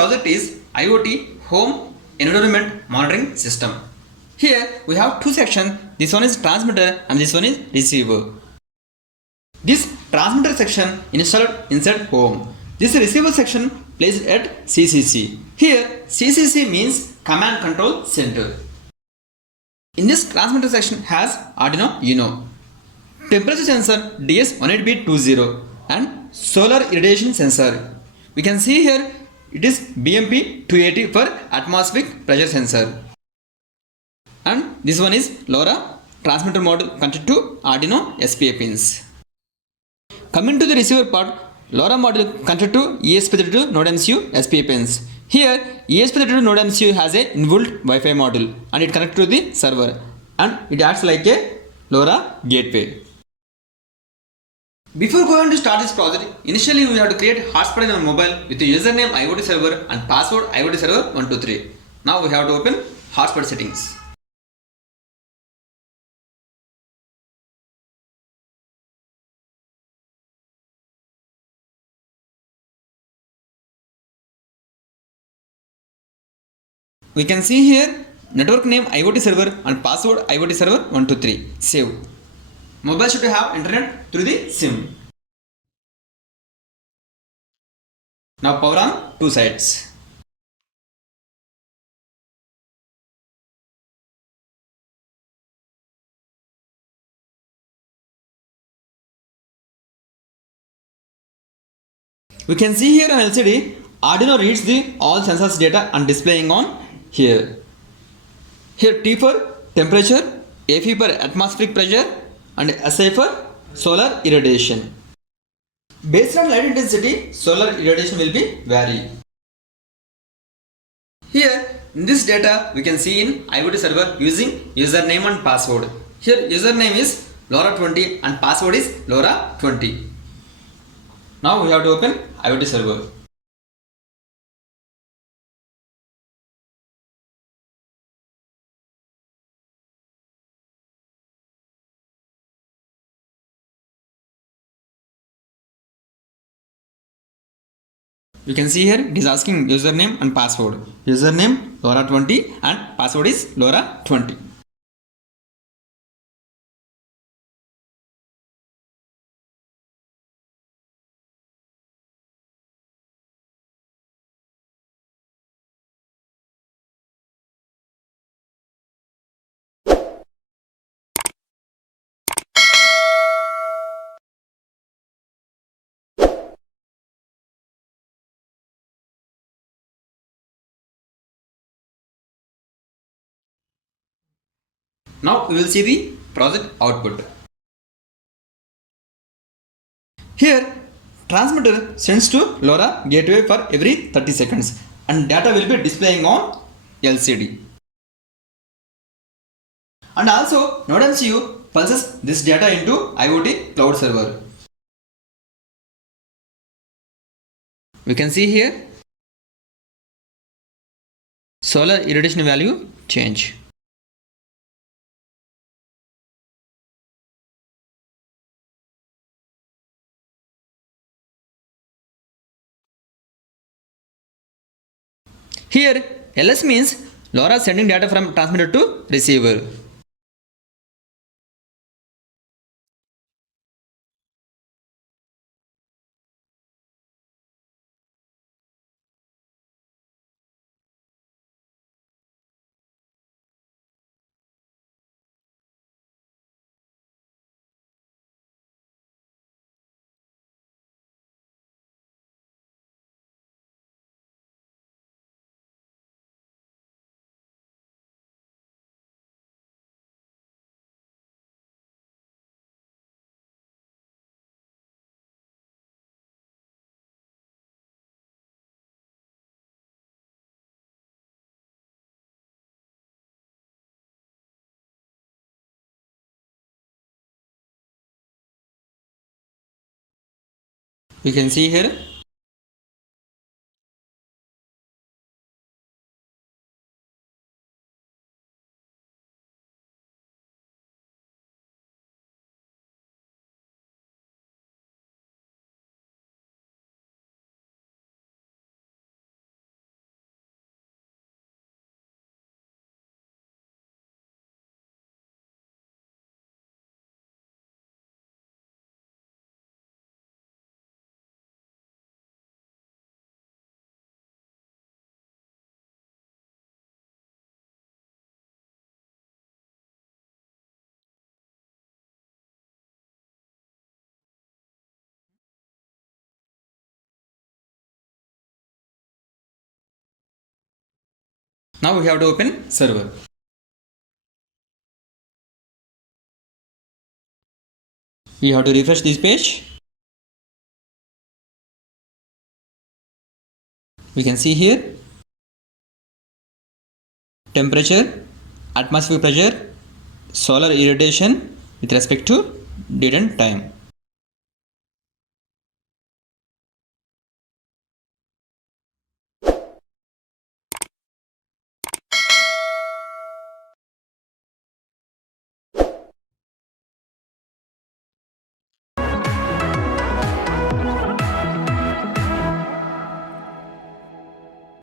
project is IoT Home Environment Monitoring System. Here we have two sections. This one is transmitter and this one is receiver. This transmitter section installed inside home. This receiver section placed at CCC. Here CCC means Command Control Center. In this transmitter section has Arduino Uno, temperature sensor DS18B20 and solar irradiation sensor. We can see here it is BMP 280 for atmospheric pressure sensor. And this one is LoRa transmitter module connected to Arduino SPA pins. Coming to the receiver part, LoRa module connected to ESP32 nodemcu SPA pins. Here ESP32 nodemcu has a inbuilt Wi-Fi module and it connected to the server and it acts like a LoRa gateway. Before going to start this project, initially we have to create hotspot in our mobile with the username IoT server and password IoT server 123. Now we have to open hotspot settings. We can see here network name IoT server and password IoT server 123. Save. Mobile should have internet through the SIM. Now power on two sides. We can see here on LCD, Arduino reads the all sensors data and displaying on here. Here T for temperature, AF for atmospheric pressure and SA for solar irradiation. Based on light intensity, solar irradiation will be vary. Here in this data we can see in IoT server using username and password. Here username is LoRa20 and password is LoRa20. Now we have to open IoT server. You can see here it is asking username and password. Username LoRa20 and password is LoRa20. Now we will see the project output. Here transmitter sends to LoRa gateway for every 30 seconds and data will be displaying on LCD. And also nodemcu pulses this data into IoT cloud server. We can see here solar irradiation value change. Here LS means LoRa sending data from transmitter to receiver. You can see here Now we have to open server. We have to refresh this page. We can see here temperature, atmospheric pressure, solar irradiation with respect to date and time.